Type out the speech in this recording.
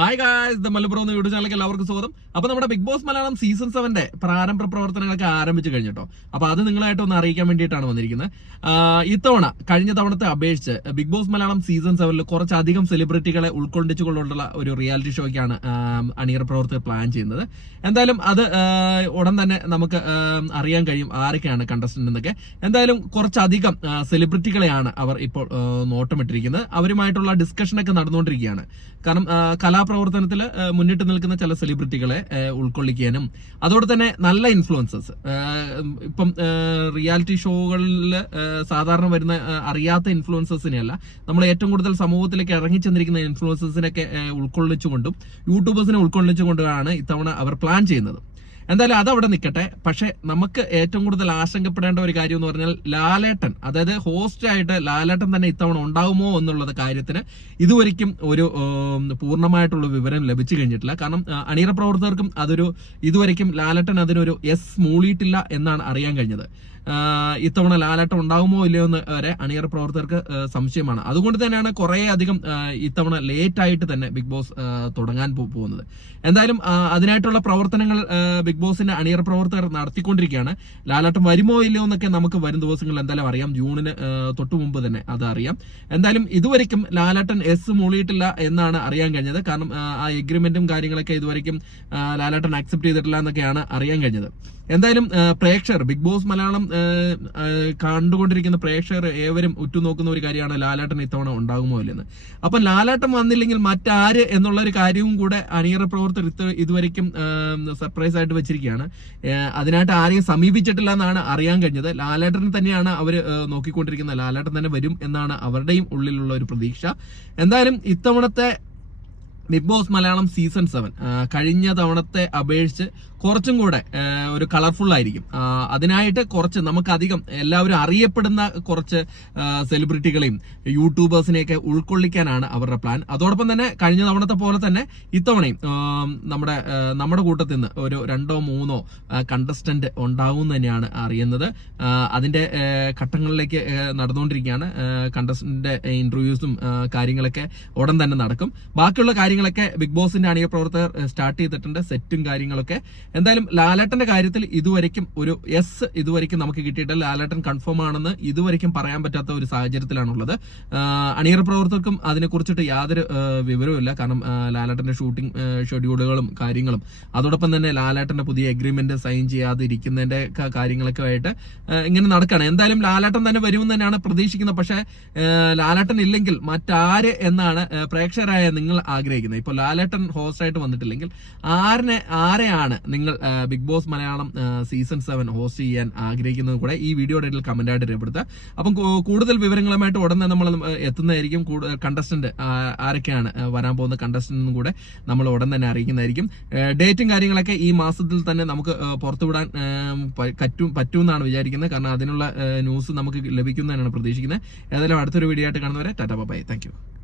Hi guys the Malappuram YouTube ചാനലിലേക്ക് എല്ലാവർക്കും സ്വാഗതം. അപ്പൊ നമ്മുടെ ബിഗ് ബോസ് മലയാളം സീസൺ സെവന്റെ പ്രാരംഭ പ്രവർത്തനങ്ങളൊക്കെ ആരംഭിച്ചു കഴിഞ്ഞിട്ടോ? അപ്പൊ അത് നിങ്ങളായിട്ട് ഒന്ന് അറിയിക്കാൻ വേണ്ടിയിട്ടാണ് വന്നിരിക്കുന്നത്. ഇത്തവണ കഴിഞ്ഞ തവണത്തെ അപേക്ഷിച്ച് ബിഗ് ബോസ് മലയാളം സീസൺ സെവനിൽ കുറച്ചധികം സെലിബ്രിറ്റികളെ ഉൾക്കൊണ്ടിച്ചുകൊണ്ടുള്ള ഒരു റിയാലിറ്റി ഷോയ്ക്കാണ് അണിയർ പ്രവർത്തകർ പ്ലാൻ ചെയ്യുന്നത്. എന്തായാലും അത് ഉടൻ തന്നെ നമുക്ക് അറിയാൻ കഴിയും ആരൊക്കെയാണ് കണ്ടസ്റ്റന്റ് എന്നൊക്കെ. എന്തായാലും കുറച്ചധികം സെലിബ്രിറ്റികളെയാണ് അവർ ഇപ്പോൾ നോട്ടമിട്ടിരിക്കുന്നത്. അവരുമായിട്ടുള്ള ഡിസ്കഷനൊക്കെ നടന്നുകൊണ്ടിരിക്കുകയാണ്. കാരണം ആഹ്, കലാപ്രവർത്തനത്തിൽ മുന്നിട്ട് നിൽക്കുന്ന ചില സെലിബ്രിറ്റികളെ ഉൾക്കൊള്ളിക്കാനും അതോടെ തന്നെ നല്ല ഇൻഫ്ലുവൻസസ് ഇപ്പം റിയാലിറ്റി ഷോകളിൽ സാധാരണ വരുന്ന അറിയാത്ത ഇൻഫ്ലുവൻസസിനെയല്ല നമ്മൾ ഏറ്റവും കൂടുതൽ സമൂഹത്തിലേക്ക് ഇറങ്ങി ചെന്നിരിക്കുന്ന ഇൻഫ്ലുവൻസസിനൊക്കെ ഉൾക്കൊള്ളിച്ചുകൊണ്ടും യൂട്യൂബേഴ്സിനെ ഉൾക്കൊള്ളിച്ചുകൊണ്ടുമാണ് ഇത്തവണ അവർ പ്ലാൻ ചെയ്യുന്നത്. എന്തായാലും അതവിടെ നിൽക്കട്ടെ പക്ഷെ നമുക്ക് ഏറ്റവും കൂടുതൽ ആശങ്കപ്പെടേണ്ട ഒരു കാര്യം എന്ന് പറഞ്ഞാൽ ലാലേട്ടൻ അതായത് ഹോസ്റ്റ് ആയിട്ട് ലാലേട്ടൻ തന്നെ ഇത്തവണ ഉണ്ടാവുമോ എന്നുള്ളത് കാര്യത്തിന് ഇതുവരെയ്ക്കും ഒരു പൂർണമായിട്ടുള്ള വിവരം ലഭിച്ചു കഴിഞ്ഞിട്ടില്ല. കാരണം അണിയറ പ്രവർത്തകർക്കും അതൊരു ഇതുവരെയ്ക്കും ലാലേട്ടൻ അതിനൊരു എസ് മൂളിയിട്ടില്ല എന്നാണ് അറിയാൻ കഴിഞ്ഞത്. ഇത്തവണ ലാലാട്ടം ഉണ്ടാകുമോ ഇല്ലയോ എന്ന് വരെ അണിയർ പ്രവർത്തകർക്ക് സംശയമാണ്. അതുകൊണ്ട് തന്നെയാണ് കുറേ അധികം ഇത്തവണ ലേറ്റ് ആയിട്ട് തന്നെ ബിഗ് ബോസ് തുടങ്ങാൻ പോകുന്നത്. എന്തായാലും അതിനായിട്ടുള്ള പ്രവർത്തനങ്ങൾ ബിഗ് ബോസിന്റെ അണിയർ പ്രവർത്തകർ നടത്തിക്കൊണ്ടിരിക്കുകയാണ്. ലാലാട്ടം വരുമോ ഇല്ലയോ എന്നൊക്കെ നമുക്ക് വരും ദിവസങ്ങളിൽ എന്തായാലും അറിയാം. ജൂണിന് തൊട്ട് മുമ്പ് തന്നെ അത് അറിയാം. എന്തായാലും ഇതുവരെയ്ക്കും ലാലാട്ടൻ എസ് മൂളിയിട്ടില്ല എന്നാണ് അറിയാൻ കഴിഞ്ഞത്. കാരണം ആ, എഗ്രിമെന്റും കാര്യങ്ങളൊക്കെ ഇതുവരെയ്ക്കും ലാലാട്ടൻ ആക്സെപ്റ്റ് ചെയ്തിട്ടില്ല എന്നൊക്കെയാണ് അറിയാൻ കഴിഞ്ഞത്. എന്തായാലും പ്രേക്ഷകർ ബിഗ് ബോസ് മലയാളം കണ്ടുകൊണ്ടിരിക്കുന്ന പ്രേക്ഷകർ ഏവരും ഉറ്റുനോക്കുന്ന ഒരു കാര്യമാണ് ലാലാട്ടൻ ഇത്തവണ ഉണ്ടാകുമോ ഇല്ലെന്ന്. അപ്പൊ ലാലാട്ടം വന്നില്ലെങ്കിൽ മറ്റാര് എന്നുള്ള ഒരു കാര്യവും കൂടെ അണിയറ പ്രവർത്തകർ ഇത്ത- സർപ്രൈസ് ആയിട്ട് വെച്ചിരിക്കുകയാണ്. അതിനായിട്ട് ആരെയും സമീപിച്ചിട്ടില്ല എന്നാണ് അറിയാൻ കഴിഞ്ഞത്. ലാലാട്ടനെ തന്നെയാണ് അവർ നോക്കിക്കൊണ്ടിരിക്കുന്നത്. ലാലാട്ടൻ തന്നെ വരും എന്നാണ് അവരുടെയും ഉള്ളിലുള്ള ഒരു പ്രതീക്ഷ. എന്തായാലും ഇത്തവണത്തെ Bigg Boss Malayalam season seven. കഴിഞ്ഞ തവണത്തെ അപേക്ഷിച്ച് കുറച്ചും കൂടെ ഒരു കളർഫുൾ ആയിരിക്കും. അതിനായിട്ട് കുറച്ച് നമുക്കധികം എല്ലാവരും അറിയപ്പെടുന്ന കുറച്ച് സെലിബ്രിറ്റികളെയും യൂട്യൂബേഴ്സിനെയൊക്കെ ഉൾക്കൊള്ളിക്കാനാണ് അവരുടെ പ്ലാൻ. അതോടൊപ്പം തന്നെ കഴിഞ്ഞ തവണത്തെ പോലെ തന്നെ ഇത്തവണയും നമ്മുടെ നമ്മുടെ കൂട്ടത്തിൽ നിന്ന് ഒരു രണ്ടോ മൂന്നോ കണ്ടസ്റ്റന്റ് ഉണ്ടാവും തന്നെയാണ് അറിയുന്നത്. അതിന്റെ ഘട്ടങ്ങളിലേക്ക് നടന്നുകൊണ്ടിരിക്കുകയാണ്. കണ്ടസ്റ്റന്റിന്റെ ഇന്റർവ്യൂസും കാര്യങ്ങളൊക്കെ ഉടൻ തന്നെ നടക്കും. ബാക്കിയുള്ള കാര്യങ്ങളൊക്കെ ബിഗ് ബോസിന്റെ അണിയ പ്രവർത്തകർ സ്റ്റാർട്ട് ചെയ്തിട്ടുണ്ട് സെറ്റും കാര്യങ്ങളൊക്കെ. എന്തായാലും ലാലേട്ടന്റെ കാര്യത്തിൽ ഇതുവരെയ്ക്കും ഒരു എസ് ഇതുവരെയ്ക്കും നമുക്ക് കിട്ടിയിട്ടില്ല. ലാലേട്ടൻ കൺഫേം ആണെന്ന് ഇതുവരെയ്ക്കും പറയാൻ പറ്റാത്ത ഒരു സാഹചര്യത്തിലാണുള്ളത്. അണിയറ പ്രവർത്തകർക്കും അതിനെക്കുറിച്ചിട്ട് യാതൊരു വിവരവുമില്ല. കാരണം ലാലേട്ടന്റെ ഷൂട്ടിംഗ് ഷെഡ്യൂളുകളും കാര്യങ്ങളും. അതോടൊപ്പം തന്നെ ലാലേട്ടന്റെ പുതിയ എഗ്രിമെന്റ് സൈൻ ചെയ്യാതിരിക്കുന്നതിന്റെ കാര്യങ്ങളൊക്കെ ആയിട്ട് ഇങ്ങനെ നടക്കുകയാണ് എന്തായാലും ലാലേട്ടൻ തന്നെ വരുമെന്ന് തന്നെയാണ് പ്രതീക്ഷിക്കുന്നത്. പക്ഷേ ലാലേട്ടൻ ഇല്ലെങ്കിൽ മറ്റാര് എന്നാണ് പ്രേക്ഷകരായ നിങ്ങൾ ആഗ്രഹിക്കുന്നത്. ഇപ്പോൾ ലാലേട്ടൻ ഹോസ്റ്റ് ആയിട്ട് വന്നിട്ടില്ലെങ്കിൽ ആരിനെ ആരെയാണ് നിങ്ങൾ Bigg Boss Malayalam season seven host ചെയ്യാൻ ആഗ്രഹിക്കുന്നത് കൂടെ ഈ വീഡിയോയുടെ ഇടയിൽ കമന്റ് ആയിട്ട് രേഖപ്പെടുത്തുക. അപ്പം കൂടുതൽ വിവരങ്ങളുമായിട്ട് ഉടനെ നമ്മൾ എത്തുന്നതായിരിക്കും. കണ്ടസ്റ്റന്റ് ആരൊക്കെയാണ് വരാൻ പോകുന്ന കണ്ടസ്റ്റന്റും കൂടെ നമ്മൾ ഉടൻ തന്നെ അറിയിക്കുന്നതായിരിക്കും. ഡേറ്റും കാര്യങ്ങളൊക്കെ ഈ മാസത്തിൽ തന്നെ നമുക്ക് പുറത്തുവിടാൻ പറ്റും പറ്റുമെന്നാണ് വിചാരിക്കുന്നത്. കാരണം അതിനുള്ള ന്യൂസ് നമുക്ക് ലഭിക്കുന്നതിനാണ് പ്രതീക്ഷിക്കുന്നത്. ഏതായാലും അടുത്തൊരു വീഡിയോ ആയിട്ട് കാണുന്നവരെ ടാറ്റാ ബൈ താങ്ക്